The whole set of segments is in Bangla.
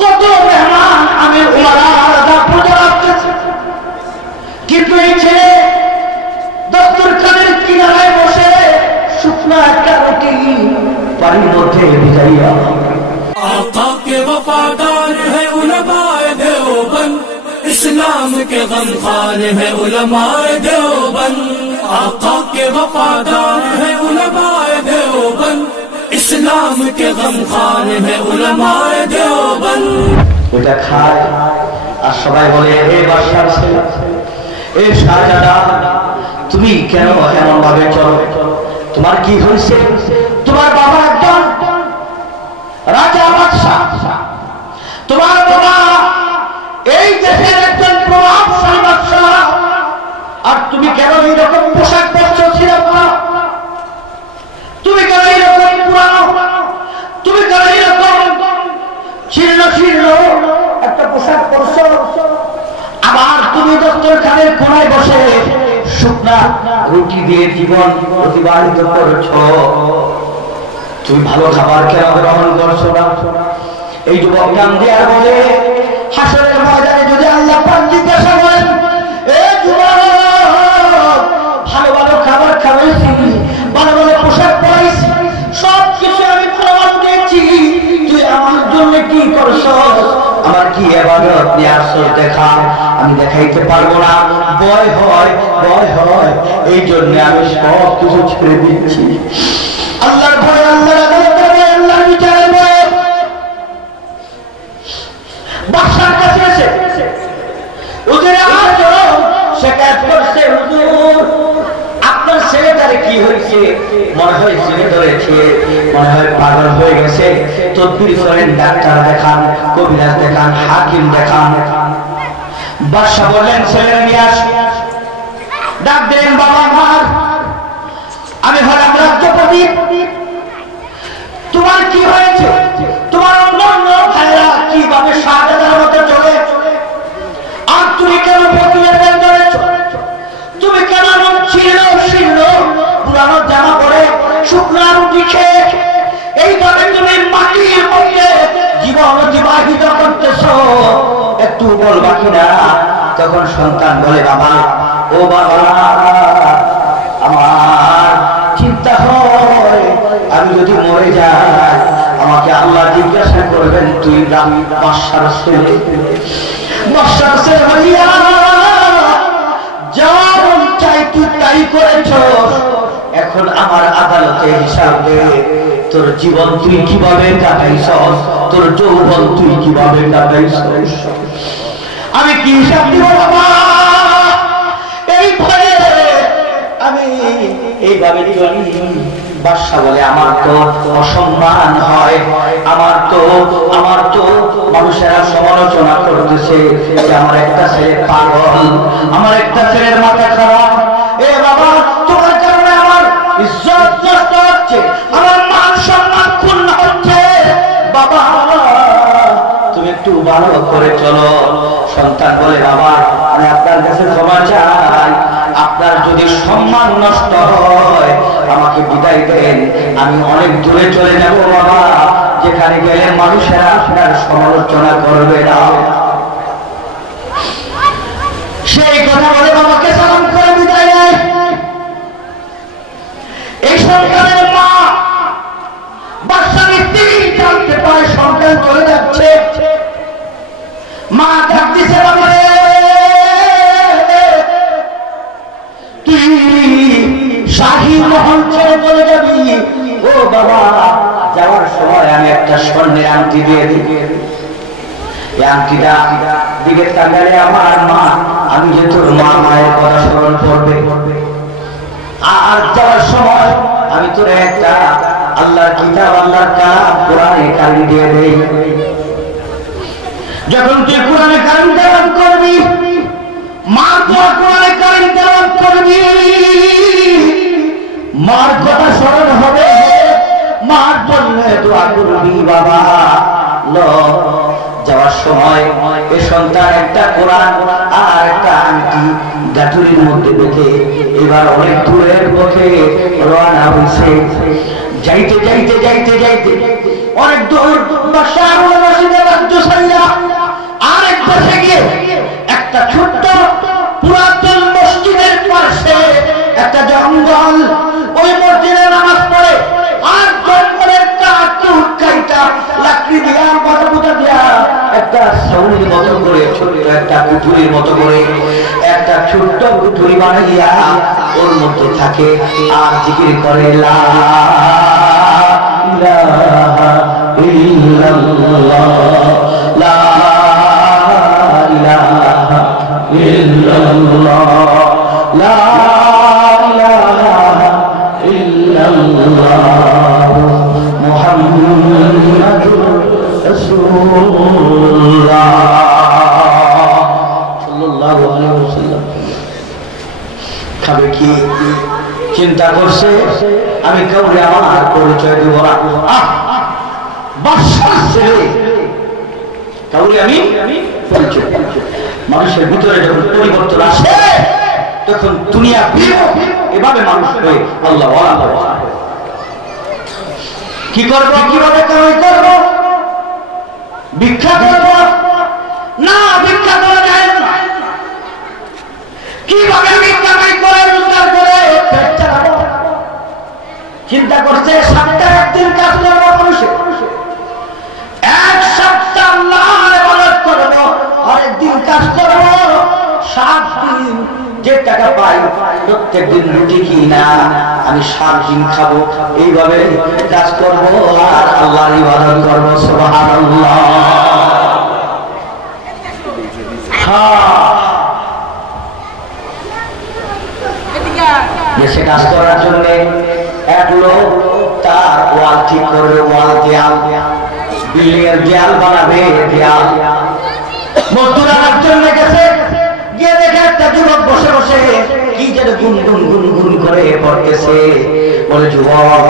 কত মেহমান আমি কিন্তু এই ছেলে দস্তরখানের কিনারায় বসে শুকনো একটা রুটি পানির মধ্যে ভিজাইয়া आका के वफादार है उलमाए देवबंद, इस्लाम के गमखान है उलमाए देवबंद। आका के वफादार है उलमाए देवबंद, इस्लाम के गमखान है उलमाए देवबंद। ওটা খায় আর সবাই বলে হে বাদশার ছেলে, এ শাহজাদা, তুমি কেন এমন ভাবে চলো? তোমার কি হয়েছে? তোমার বাবা একজন রাজা বাদশাহ, তোমার বাবা এই দেশের একজন প্রভাবশালী বাদশাহ, আর তুমি কেন এইরকম পোশাক পরছো? ছিল না তুমি কেন এইরকম পুরানো, তুমি কেন এইরকম ছিন্ন ছিন্ন একটা পোশাক পরছো? আবার তুমি দস্তরখানের কোনায় বসে শুকনা রুটি দিয়ে জীবন অতিবাহিত করছো। তুমি ভালো খাবার কেন গ্রহণ করছো না? এই যুবক নাম দেওয়ার বলে হাসরের ময়দানে যদি আল্লাহ পাক জিজ্ঞাসা করেন, এ যুবক, ভালো ভালো খাবার খাওয়াইছি, ভালো ভালো পোশাক পরাইছি, সব কিছু আমি প্রমাণ দিয়েছি, তুই আমার জন্য কি করছো? আমার কি ইবাদত নিয়ে আসছো দেখা? আমি দেখাইতে পারবো না, ভয় হয়, ভয় হয়, এই জন্য আমি সব কিছু ছেড়ে দিচ্ছি। আল্লাহর ভয়, আল্লাহর আদালতের ভয়, আল্লাহর বিচারের ভয় বাদশার কাছে এসে হুজুরে আজম শিকায়ত করছে, হুজুর আপনার ছেলেটারে কি হয়েছে? মনে হয় জেনে ধরেছে, মনে হয় পাগল হয়ে গেছে, তদবির করেন, ডাক্তার দেখান, কবিরাজ দেখান, হাকিম দেখান। বাদশা বললেন ছেলেরা নিয়ে আস। ডাক দেন, বাবা আমার, আমি হলাম রাজ্যপতি, তোমার কি হয়েছে? তোমার অন্যান্য ভাইরা কিভাবে শাহজাদার মতো চলে, আর তুমি কেন প্রতিবেদন করেছ? তুমি কেন ছিন্ন ছিন্ন পুরানো জামা পরে শুকনা রুটি খেয়ে এইভাবে তুমি মাটির মধ্যে জীবন অতিবাহিত করতেছ? একটু বলবা কিনা? তখন সন্তান বলে, বাবা, ও বাবা, আমার চিন্তা হয় আমি যদি মরে যাই আমাকে আল্লাহ জিজ্ঞাসা করবেন, তুই বাদশার ছেলে, বাদশার ছেলে হইয়া যা মন চাই তুই তাই করেছ, এখন আমার আদালতে হিসাব দে, তোর জীবন তুই কিভাবে কাটাইছ, তোর যৌবন তুই কিভাবে কাটাইছ, আমি কি হিসাব দিব বাবা? এই ভয়ে আমি এইভাবে চলি। বাদশা বলে, আমার তো অসম্মান হয়, আমার তো মানুষেরা সমালোচনা করতেছে যে আমার একটা ছেলে পাগল, আমার একটা ছেলের মাথা খারাপ। এ বাবা, তোমার কারণে আমার ইজ্জত নষ্ট হচ্ছে, আমার মান সম্মান ক্ষুণ্ণ হচ্ছে, বাবা তুমি একটু ভালো করে চলো। সন্তান বলে, বাবা আমি আপনার কাছে ক্ষমা চাই, আপনার যদি সম্মান নষ্ট হয় আমাকে বিদায় দেন, আমি অনেক দূরে চলে যাব বাবা, যেখানে গেলে মানুষেরা আপনার সমালোচনা করবে না। সেই কথা বলে বাবাকে সালাম করে বিদায় দেয়। এই সন্তানের মা বাদশার স্ত্রী জানতে পারে সন্তান চলে যাচ্ছে, মা ডাক দিছে, বাবা তুই শাহী মহল ছেড়ে চলে যাবি? ও বাবা, যাওয়ার সময় আমি একটা স্বর্ণের আংটি দিয়ে দিই, এই আংটিটা দিকে তাকালে আমার মা, আমি যে তোর মা, মায়ের কথা স্মরণ করবে, আর যাওয়ার সময় আমি তোর একটা আল্লাহর কিতাব, আল্লাহর কালাম কোরআনে কারিম দিয়ে দেই। যখন তুই কোরআনে কারিম তেলাওয়াত করবি, মার দোয়া কোরআনে কারিম তেলাওয়াত করবি, মার কথা স্মরণ হবে, মার জন্য দোয়া করবি বাবা। যাওয়ার সময় এ সন্তান একটা কোরআন আর একটা আংটি গাঠুরির মধ্যে রেখে এবার অনেক দূরের পথে রওনা হয়েছে। যাইতে যাইতে যাইতে যাইতে অনেক দূর বাদশাহ মসজিদে রাজ্য ছাড়িয়া মাথা পুতা দিয়া একটা সাউনির মতো করে ছোট্ট একটা কুঠুরির মতো করে একটা ছোট্ট কুঠুরি বানাইয়া ওর মধ্যে থাকে আর জিকির করে লা ইলাহা ইল্লাল্লাহ লা ইলাহা ইল্লাল্লাহ লা ইলাহা ইল্লাল্লাহ মুহাম্মাদুর রাসূলুল্লাহ সাল্লাল্লাহু আলাইহি ওয়াসাল্লাম। খাবে কি চিন্তা করছে আমি কাউরে আমার পরিচয় দিব না, বাদশার ছেলে কাউরে আমি পরিচয়। মানুষের ভিতরে যখন পরিবর্তন আসে তখন দুনিয়া এভাবে মানুষ হয়ে আল্লাহ কি করবো, কিভাবে কামাই করবো, ভিক্ষা করবো না, ভিক্ষা করা যায় না। কিভাবে আমি কামাই করে রোজগার করে পেট চালাবো, চিন্তা করছে সপ্তাহে একদিন কাজ করবো, মানুষের এক সপ্তাহ আল্লাহর ইবাদত করবো, আরেকদিন কাজ করবো, 7 দিন যে টাকা পাই প্রত্যেক দিন রুটি কিনা আমি 7 দিন খাবো, এইভাবে কাজ করবো আর আল্লাহর ইবাদত করবো। সুবহানাল্লাহ। দেশে কাজ করার জন্য এক লোক তার ওয়াল ঠিক করবে, ওয়াল দেয়াল, বিল্ডিং এর দেয়াল বানাবে, দেয়াল মজদুর আনার জন্য গেছে, গিয়ে দেখে একটা যুবক বসে বসে কি যেন গুনগুন গুনগুন করে পড়তেছে। বলে যুবক,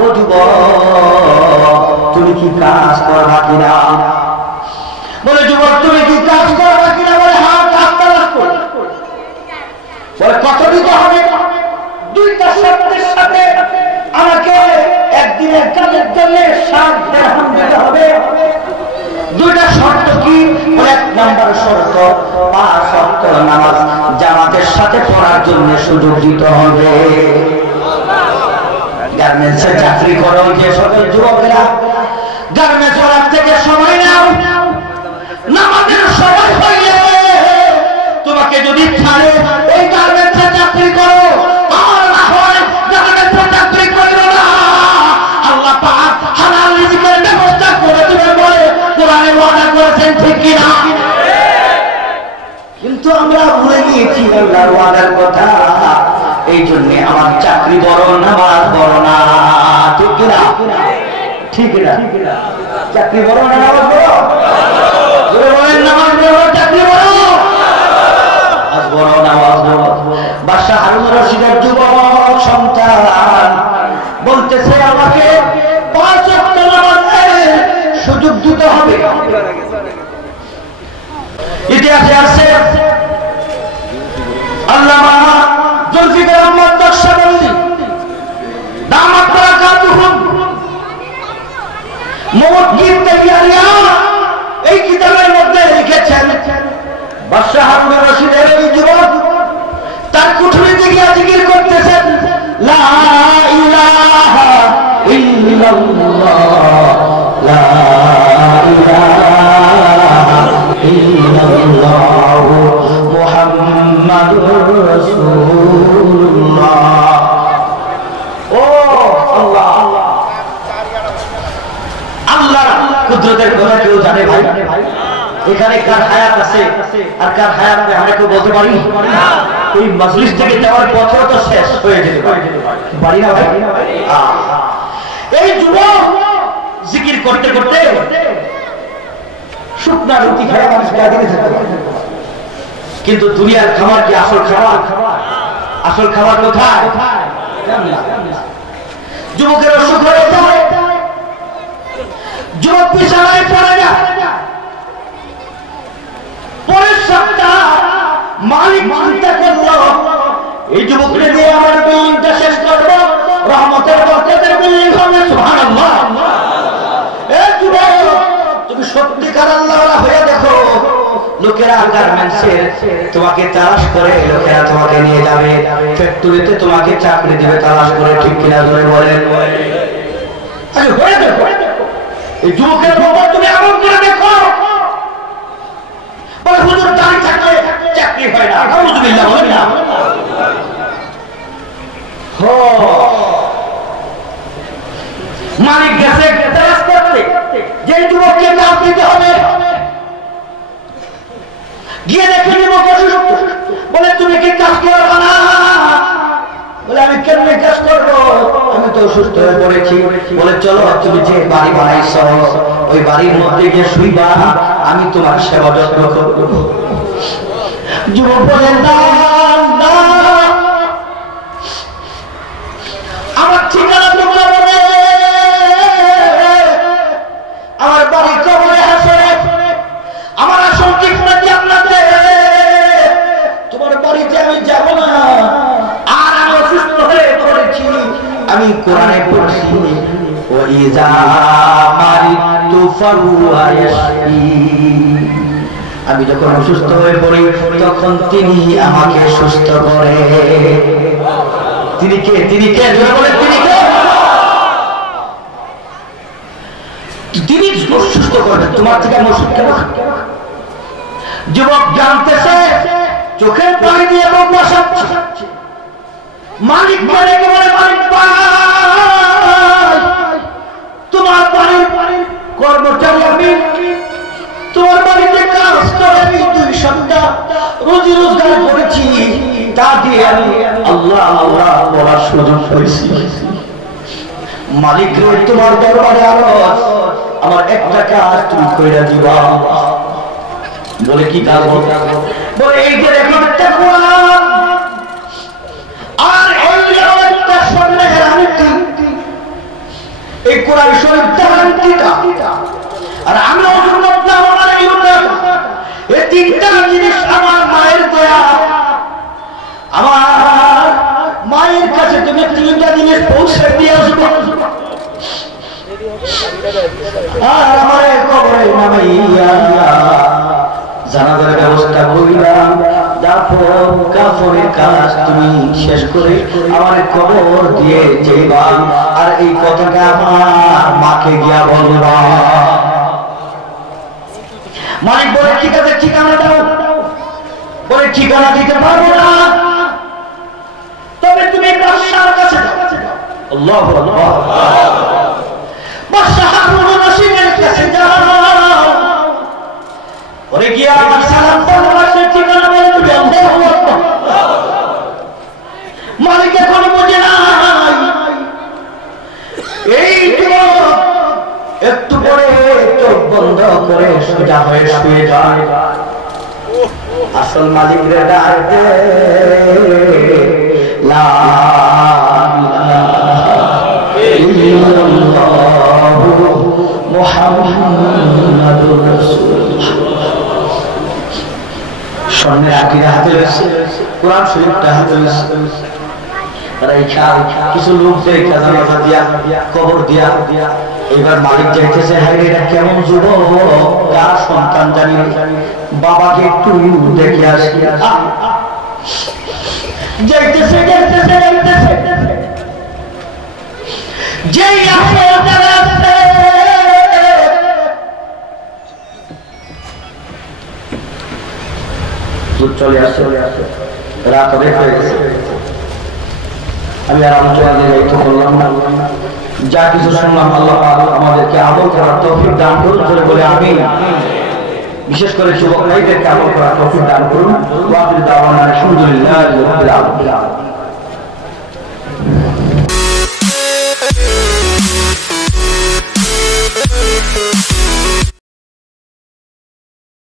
ও যুবক তুমি কি কাজ করবা কিনা? বলে যুবক তুমি কি কাজ করবা কিনা? বলে হ্যাঁ কাজ তালাশ করি। বলে কত দিতে হবে? 2টা শর্তের সাথে আমাকে একদিনের কাজের জন্য 7 দিরহাম দিতে হবে। 2টা শর্ত কি? 1 নম্বর শর্ত 5 ওয়াক্ত নামাজ জামাতের সাথে পড়ার জন্য সুযোগ দিতে হবে। গার্মেন্টসে চাকরি করো যে সকল যুবকেরা, গার্মেন্টস ওয়ালার থেকে সময় নাও, নামাজের সময় হইলে তোমাকে যদি ছাড়ে এই গার্মেন্টসে চাকরি করো, আর না হয় গার্মেন্টসে চাকরি করো না, আল্লাহ পাক হালাল রিজিকের ব্যবস্থা করে দিবেন বলে কোরআনে ওয়াদা করেছেন, ঠিক কি না? কিন্তু আমরা ভুলে গিয়েছি আল্লাহর ওয়াদার কথা, এই জন্য আমার চাকরি বড়, নামাজ বড় না, ঠিক কি না? ঠিক না? চাকরি বড় না নামাজ বড়? বলেন নামাজ বড়, চাকরি বড়, নামাজ বড়, নামাজ বড়। বাদশা হারুন রশিদের যুবক সন্তান বলতেছে আমাকে 5 ওয়াক্ত নামাজের সুযোগ দিতে হবে। ইতিহাসে আছে আল্লামা জুলফিকার আহমদ নকশবন্দি দামাত বারাকাতুহুম মুওয়াক্কিত তাইয়ারিয়া এই কিতাবের মধ্যে লিখেছেন বাদশা হারুন রশিদের এই যুবক তার কুঠরিতে গিয়ে জিকির করতেছেন লা ইলাহা ইল্লাল্লাহ, লা ইলাহা ইল্লাল্লাহ মুহাম্মাদুর রাসূলুল্লাহ। ও আল্লাহ, আল্লাহর কুদরতের কথা কেউ জানে ভাই? এখানে কার হায়াত আছে আর কার হায়াত নেই আমরা কেউ বলতে পারি না। এই মজলিস থেকে যাওয়ার পথও তো শেষ হয়ে যেতে পারি না ভাই। এই যুবক জিকির করতে করতে শুকনা রুটি খায় মানুষ কাঁদিয়ে যেতে পারে, কিন্তু দুনিয়ার খাবার কি আসল খাবার? আসল খাবার কোথায়? যুবকের অসুখ হয়ে যায়, যুবক বিছানায় পড়ে যায়, পরের সপ্তাহ মালিক চিন্তা করলো এই যুবককে দিয়ে আমার বিল্ডিংটা শেষ করবো, রহমতের বরকতের বিল্ডিং হবে। সুবহানাল্লাহ। এই যুবক তুমি সত্যিকার আল্লাহওয়ালা হয়ে দেখো, লোকেরা গার্মেন্টসের তোমাকে তালাশ করে, লোকেরা তোমাকে নিয়ে যাবে ফ্যাক্টরিতে, তোমাকে চাকরি দিবে তালাশ করে, ঠিক কিনা ধরে বলেন? হয়ে দেখো এই যুবকের উপর তুমি এমন করে দেখো বলে হুজুর দাড়ি থাকলে চাকরি হয় না। আউযুবিল্লাহ বলেন না। মালিক গেছে রাস্তাতে যে যুবককে কাজ দিতে হবে গিয়ে দেখে যুবক অসুস্থ বলে তুমি কি কাজ করবে না? বলে আমি কেমনে কাজ করবো, আমি তো অসুস্থ হয়ে পড়েছি। বলে চলো তুমি যে বাড়ি বানাইছ ওই বাড়ির মধ্যে গিয়ে শুইবা, আমি তোমার সেবা যত্ন করবো। যুবক বলেন না না, আমার ঠিকানা তোমরা বলে আমার বাড়ি কবরে হাসরে, আমার আসল ঠিকানা জান্নাতে, তোমার বাড়িতে আমি যাব না। আর আমি অসুস্থ হয়ে পড়েছি, আমি কোরআনে পড়ছি ওয়াইজা মারিতু ফাহুয়া ইয়াশফি, আমি যখন অসুস্থ হয়ে পড়ি তখন তিনি আমাকে সুস্থ করে। তিনি কে? তিনি কে? বলে তিনি কে? তিনি সুস্থ করেন। তোমার থেকে আমি ওষুধ কেন? যুবক জানতেছে চোখের পানি দিয়ে রোগ বসাচ্ছে। মালিক বলে মালিক তোমার বাড়ির কর্মচারী আমি, তোমার বাড়িতে কাজ করে আমি 2 সন্তান রোজি রোজগার করেছি, তা দিয়ে আমি আল্লাহ আল্লাহ বলার সুযোগ পেয়েছি। মালিক তোমার দরবারে আরজ, আমার একটা কাজ তুমি কইরা দিবা। বলে কি কাজ? বলে এই যে দেখো একটা কোরআন আর একটা স্বর্ণের আংটি, এই কোরআন শরীফটা আংটিটা আর আমি অসুন্দর আমার এই 3টা জিনিস আমার মায়ের দয়া। আমার মায়ের কাছে তুমি 3টা জিনিস পৌঁছে দিয়ে আসবে আর আমার কবরে নামাইয়া জানাজার ব্যবস্থা করিলাম। দাফন কাফনের কাজ তুমি শেষ করে আমার কবর দিয়ে যাইবা, আর এই কথাটা আমার মাকে গিয়া বলবা। মালিক বলে ঠিক আছে ঠিকানা দাও। বলে ঠিকানা দিতে পারবো না, তবে তুমি বাদশার কাছে যাও। আল্লাহু আকবার। বাদশা হারুন রশিদের কাছে যাও। ওরে গিয়ে আমার সালাম বাদশার ঠিকানা বলে তুমি। আল্লাহু আকবার। মালিক এখন বুঝে নাই। এই একটু পরে চোখ বন্ধ করে সোজা হয়ে শুয়ে যায়। আসল মালিক রে ডাকে লা ইলাহা ইল্লাল্লাহু মুহাম্মাদুর রাসূলুল্লাহ। স্বর্ণের আকিরা হাতে রয়েছে, কোরআন শরীফটা হাতে রয়েছে। কিছু লোক যে খাজানা দিয়া কবর দিয়া এবার মালিক যাইতেছে, হ্যাঁ এটা কেমন যুবক, কার সন্তান জানি, বাবাকে একটু দেখে আসি। যাইতেছে যাইতেছে যাইতেছে, যেই আসে চলে আসে, রাত অনেক হয়ে গেছে। আমি আর আলোচনা দায়িত্ব করলাম না। যা কিছু শুনলাম আল্লাহ পাক আমাদেরকে আমল করার তৌফিক দান করুন, জোরে বলে আমিন। বিশেষ করে যুবক ভাইদেরকে আমল করার তৌফিক দান করুন। ওয়া আখিরু দাওয়ানা আলহামদুলিল্লাহি রাব্বিল আলামিন।